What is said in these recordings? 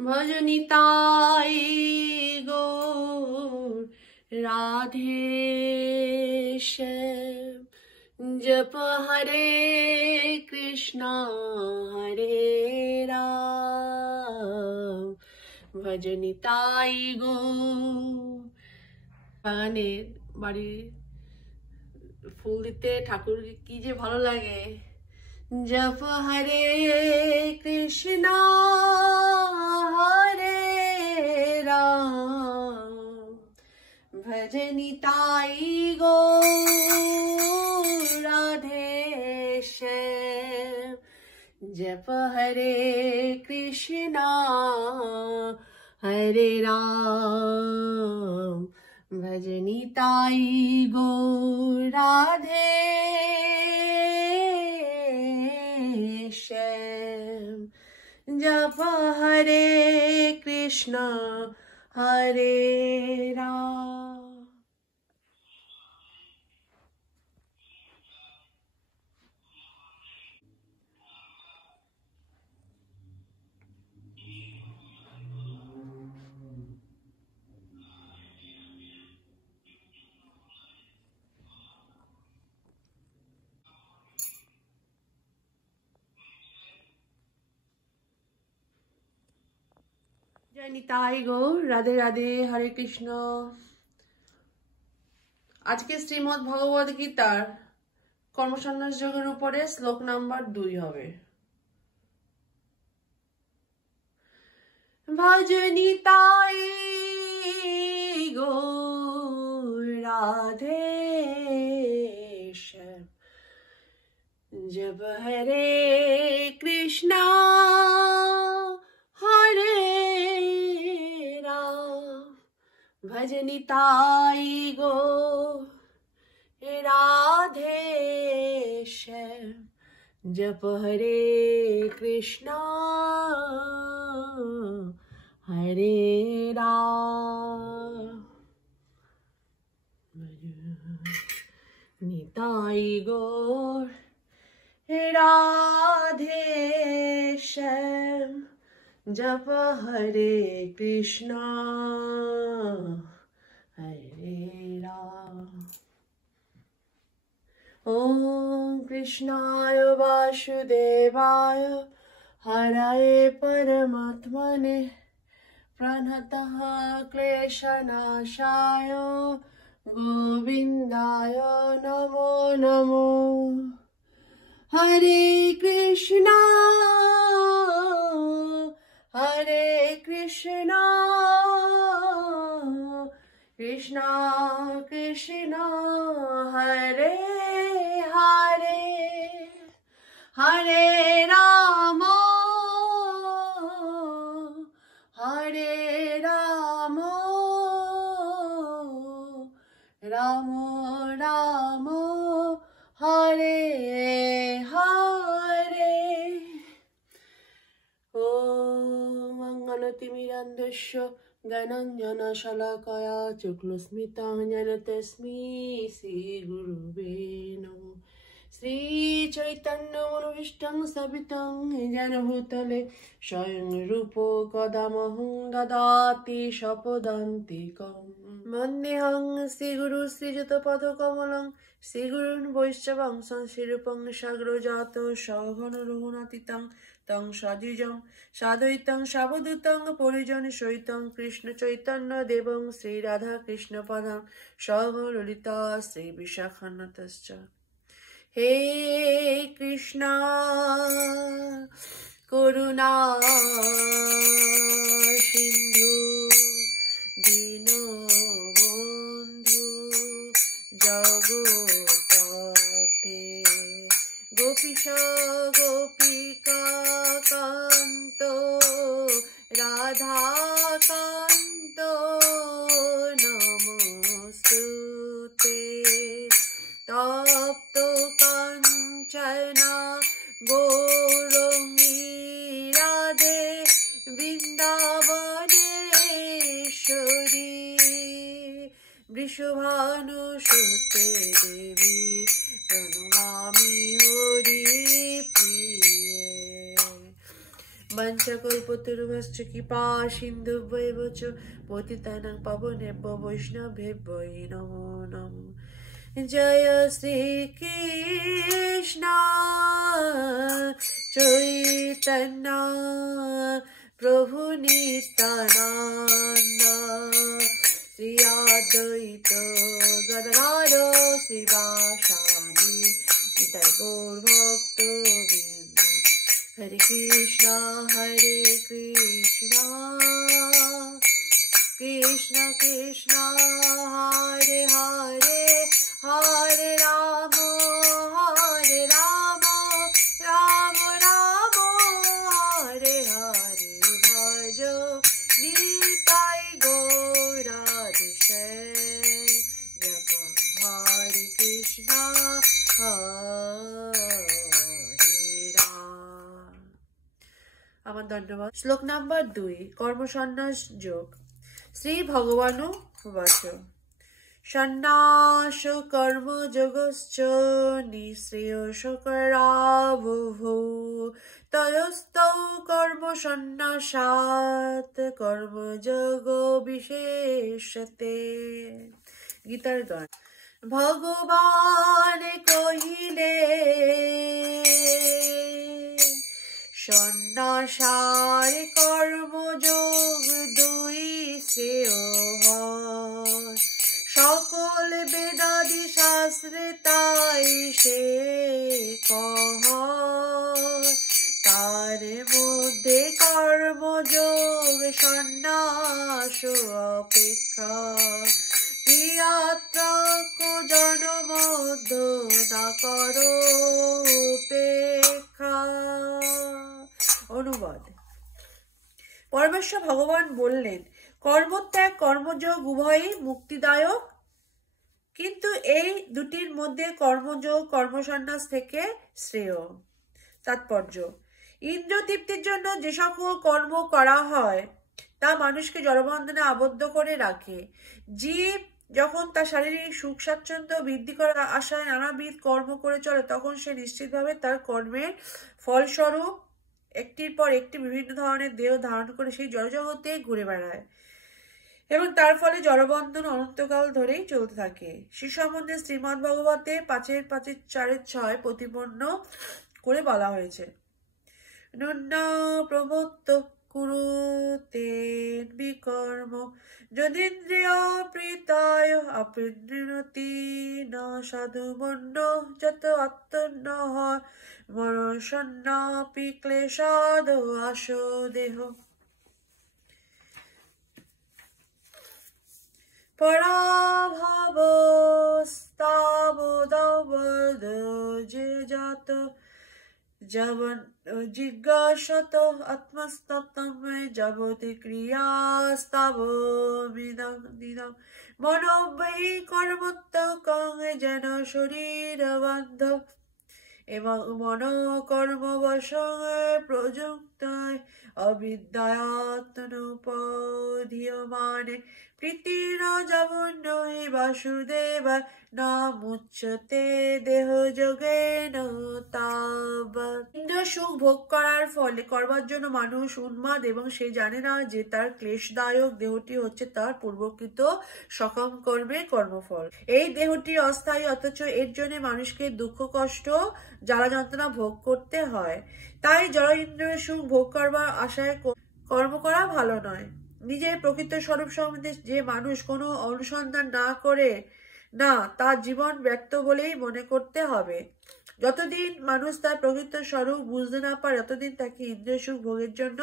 भजनिताई गौर राधे श्याम जप हरे कृष्णा हरे राम भजनिताई गौर। বাগানে বাড়ি ফুল দিতে ঠাকুরকে কি যে ভালো লাগে। जप हरे कृष्णा हरे राम भजनिताई गौर राधे श्याम जप हरे कृष्णा हरे राम भजनिताई गौर राधे श्याम जप हरे कृष्णा हरे राम। जय निताई गौर राधे राधे हरे कृष्ण। आज के श्रीमद् भगवद गीतार कर्मसन्न्यास योगेर उपरे श्लोक नम्बर 2 হবে। भज निताई गौर राधे श्याम जप हरे कृष्णा हरे भज निताई गौर राधे श्याम जप हरे कृष्णा हरे राम निताई गौर राधे श्याम जप हरे कृष्णा हरे राम। ओम कृष्णाय वासुदेवाय हरये परमात्मने प्रणतः क्लेशनाशाय गोविन्दाय नमो नमो। हरे कृष्णा कृष्णा कृष्णा हरे हरे हरे राम राम राम हरे हरे। ओम अज्ञानतिमिरान्धस्य ज्ञानाञ्जनशलाकया चक्षुस्मितं ज्ञानतस्मै श्रीगुरुवे नमः। श्रीचैतन्यमनोभीष्टं स्थापितं येन भूतले स्वयं रूपो कदामहं ददाति स्वपदान्तिकम्। वन्देऽहं श्रीगुरु श्रीयुतपदकमलं श्रीगुरुन् वैष्णवं श्रीरूपं साग्रजातं सघन रघुनाथितं तं सद्विजं साद्वैतं सावधूतं परिजनसहितं कृष्ण चैतन्य देवं श्रीराधा कृष्ण पदं सह ललिता श्रीविशाखान्वितश्च। हे कृष्णा करुणा सिन्धु दीनबन्धु जगत्पते गोपीश गोपिका कान्त राधाकान्त नमोस्तुते। तप्त काञ्चना गौरङ्गी राधे वृन्दावनेश्वरी वृषभानुसुते देवी प्रणमामि हरि प्रिये। वंशकल्पतरुभ्यश्च कृपा सिन्धुभ्यैव च पतितानां पावनेभ्यो वैष्णवेभ्यो नमो नमः। जय श्री कृष्ण चैतन्य प्रभु नित्यानंद श्री अद्वैत गदाधर श्रीवासादि गौर भक्तवृंद। हरे कृष्णा कृष्ण कृष्ण हरे हरे हरे राम राम राम हरे हरे भज निताय गौराधीशे जप। हरे कृष्णा हरे राम। আমার ধন্যবাদ। শ্লোক নাম্বার 2 কর্মসন্ন্যাস যোগ। শ্রী ভগবানু বাচ সন্ন্যাস কর্মযোগশ্চ নিঃশ্রেয়সকরাবভূ তয়স্তৌ কর্মসন্ন্যাসাৎ কর্মযোগ বিশেষতে। গীতার গান। ভগবান কহিলে সন্ন্যাসার কর্মযোগ দুই শ্রেয় হয়। সকল বেদাদি শাস্ত্রে তাই সে কয়। তার মধ্যে কর্মযোগ সন্ন্যাস অপেক্ষা প্রিয়াত্মক জনমধ্য না করো উপেক্ষা। অনুবাদ। পরমেশ্বর ভগবান বললেন, কর্মত্যাগ কর্মযোগ উভয়ই মুক্তিদায়ক, কিন্তু এই দুটির মধ্যে কর্মযোগ কর্মসন্ন্যাস থেকে শ্রেয়। তাৎপর্য: ইন্দ্র তৃপ্তির জন্য যে সকল কর্ম করা হয় তা মানুষকে জড়বন্ধনে আবদ্ধ করে রাখে। জীব যখন তার শারীরিক সুখ স্বাচ্ছন্দ্য বৃদ্ধি করার আশায় নানাবিধ কর্ম করে চলে, তখন সে নিশ্চিতভাবে তার কর্মের ফলস্বরূপ একটির পর একটি বিভিন্ন ধরনের দেহ ধারণ করে সেই জড়জগতে ঘুরে বেড়ায় এবং তার ফলে জড়বন্ধন অনন্তকাল ধরেই চলতে থাকে। সে সম্বন্ধে শ্রীমদ্ ভাগবতে 5:4 প্রতিপন্ন করে বলা হয়েছে, নুন্না প্রমত্ত কুরুতে বিকর্ম যদিন্দ্রিয় প্রীতায় অপিন্দ্রিণতি না সাধু মন্য যত আত্মন্ন হয় মনসন্নাপি ক্লেশাদ আসো দেহ। পরাভাবস্তাবোধবদ যে জাত জবন জিজ্ঞাসত আত্মস্তম্ভে যাবতি ক্রিয়াস্তাবমিদং মনোবৈ কর্মত্তকং যেন শরীর বন্ধ এবং মনোকর্মবশং প্রযুক্ত অবিদ্যায়াত্মনোপদীয়মানে প্রীতির জবন্য হি বাসুদেব নামুচ্যতে দেহ যোগেন তাবৎ। ইন্দ্রিয় সুখ ভোগ করার ফলে করবার জন্য মানুষ উন্মাদ এবং সে জানে না যে তার ক্লেশদায়ক দেহটি হচ্ছে তার পূর্বকৃত সকাম কর্মের কর্মফল। এই দেহটি অস্থায়ী, অথচ এর জন্য মানুষকে দুঃখ কষ্ট জ্বালা যন্ত্রণা ভোগ করতে হয়। তাই জড় ইন্দ্রিয় সুখ ভোগ করবার আশায় কর্ম করা ভালো নয়। নিজের প্রকৃত স্বরূপ সম্বন্ধে যে মানুষ কোনো অনুসন্ধান না করে না, তার জীবন ব্যর্থ বলেই মনে করতে হবে। যতদিন মানুষ তার প্রকৃত স্বরূপ বুঝতে না পারে, ততদিন তাকে ইন্দ্রিয় সুখ ভোগের জন্য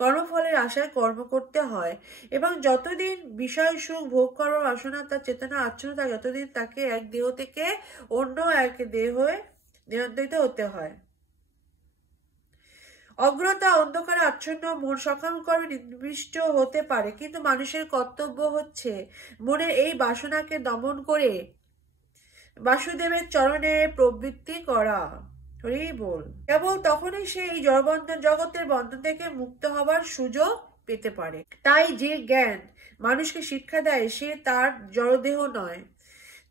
কর্মফলের আশায় কর্ম করতে হয়, এবং যতদিন বিষয় সুখ ভোগ করবার বাসনা তার চেতনা আচ্ছন্ন থাকে, ততদিন তাকে এক দেহ থেকে অন্য এক দেহে নিয়ন্ত্রিত হতে হয়। অজ্ঞতা অন্ধকারে আচ্ছন্ন মন সকাম কর্মে নিবিষ্ট হতে পারে, কিন্তু মানুষের কর্তব্য হচ্ছে মনের এই বাসনাকে দমন করে বাসুদেবের চরণে প্রবৃত্তি করা। হরি বল। কেবল তখনই সে এই জড়বন্ধন জগতের বন্ধন থেকে মুক্ত হবার সুযোগ পেতে পারে। তাই যে জ্ঞান মানুষকে শিক্ষা দেয় সে তার জড়দেহ নয়,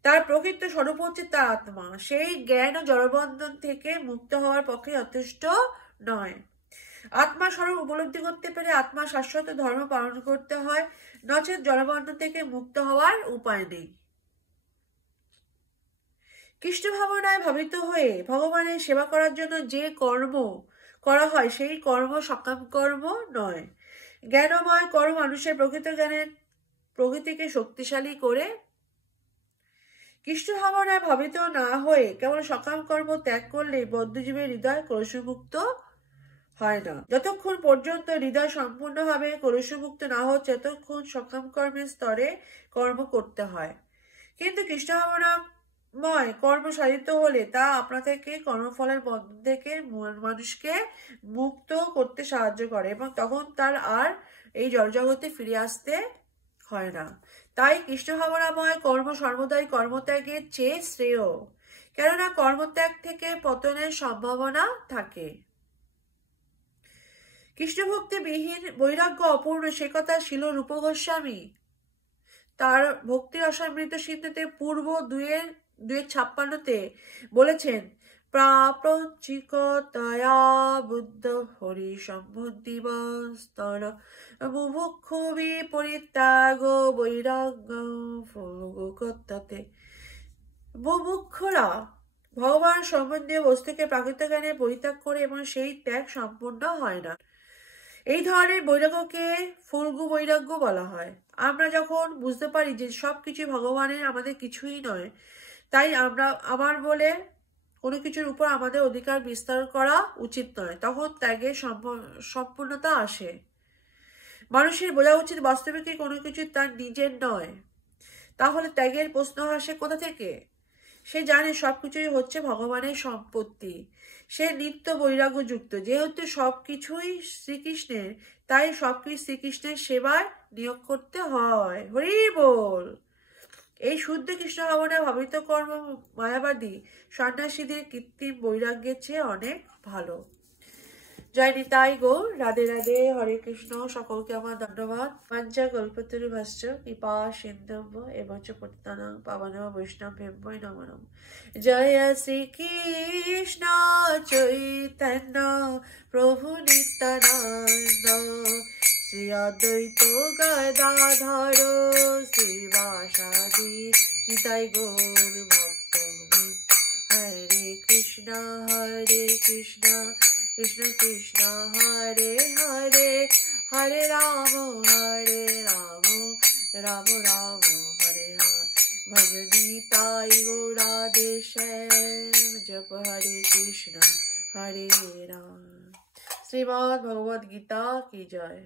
তার প্রকৃত স্বরূপ হচ্ছে তার আত্মা। সেই জ্ঞান ও জড়বন্ধন থেকে মুক্ত হওয়ার পক্ষে যথেষ্ট নয়। আত্মা স্বরূপ উপলব্ধি করতে পেরে আত্মা শাশ্বত ধর্ম পালন করতে হয়, নচেত জড়বন্ধন থেকে মুক্ত হওয়ার উপায় নেই। কৃষ্ণ ভাবনায় ভাবিত হয়ে ভগবানের সেবা করার জন্য যে কর্ম করা হয় সেই কর্ম সকাম কর্ম নয়। জ্ঞানময় কর্ম মানুষের প্রকৃত জ্ঞানের প্রকৃতিকে শক্তিশালী করে। কৃষ্ণ ভাবনায় ভাবিত না হয়ে কেবল সকাম কর্ম ত্যাগ করলে বদ্ধজীবের হৃদয় কলুষমুক্ত হয় না। যতক্ষণ পর্যন্ত হৃদয় সম্পূর্ণভাবে কলুষমুক্ত না হচ্ছে ততক্ষণ সকাম কর্মের স্তরে কর্ম করতে হয়। কিন্তু কৃষ্ণ ভাবনাময় কর্ম সাধিত হলে তা আপনা থেকে কর্মফলের বন্ধন থেকে মানুষকে মুক্ত করতে সাহায্য করে এবং তখন তার আর এই জড়জগতে ফিরে আসতে হয় না। তাই কৃষ্ণ ভাবনাময় কর্ম সর্বদাই কর্মত্যাগের চেয়ে শ্রেয়, কেননা কর্মত্যাগ থেকে পতনের সম্ভাবনা থাকে। কৃষ্ণভক্তি বিহীন বৈরাগ্য অপূর্ণ, সে কথা শিল রূপ গোস্বামী তার ভক্তি রসামৃত সিন্ধুতে পূর্ব 2:56 বলেছেন, প্রাপঞ্চিকতয়া বুদ্ধ হরি সম্বুদ্ধিবস্তর মুমুক্ষু বিপরিত্যাগ বৈরাগ্য ফলগোকত্তাতে। মুমুক্ষুরা ভগবান সম্বন্ধীয় বস্তুকে প্রাকৃত জ্ঞানে পরিত্যাগ করে এবং সেই ত্যাগ সম্পূর্ণ হয় না। এই ধরনের বৈরাগ্যকে ফুলগু বৈরাগ্য বলা হয়। আমরা যখন বুঝতে পারি যে সবকিছু ভগবানের, আমাদের কিছুই নয়, তাই আমার বলে কোনো কিছুর উপর আমাদের অধিকার বিস্তার করা উচিত নয়, তখন ত্যাগের সম্পূর্ণতা আসে। মানুষের বোঝা উচিত বাস্তবে কি কোনো কিছু তার নিজের নয়, তাহলে ত্যাগের প্রশ্ন আসে কোথা থেকে? সে জানে সবকিছুই হচ্ছে ভগবানের সম্পত্তি, সে নিত্য বৈরাগ্যযুক্ত। যেহেতু সবকিছুই শ্রীকৃষ্ণের, তাই সবকিছু শ্রীকৃষ্ণের সেবায় নিয়োগ করতে হয়। হরি বল। এই শুদ্ধ কৃষ্ণ ভাবনায় ভাবিত কর্ম মায়াবাদী সন্ন্যাসীদের কৃত্রিম বৈরাগ্যের চেয়ে অনেক ভালো। জয় নিতাই গৌর, রাধে রাধে, হরে কৃষ্ণ। সকলকে আমার ধন্যবাদ। পাঞ্চা কল্পতরু ভাষ্য কৃপা সিন্ধব্য এবচ পতিতানাং পাবনং বৈষ্ণবেভ্যো নমো নমঃ। জয় শ্রীকৃষ্ণ চৈতন্য প্রভু নিত্যানন্দ, শ্রী অদ্বৈত গদাধর শ্রীবাসাদি নিতাই গৌর ভক্তবৃন্দ। হরে কৃষ্ণ কৃষ্ণ কৃষ্ণ হরে হরে, হরে রাম রাম রাম হরে হরে। ভজ নিতাই গৌরাধেশ্যাম, জপ হরে কৃষ্ণ হরে রাম। শ্রীমদ্ ভগবদ গীতা কি জয়।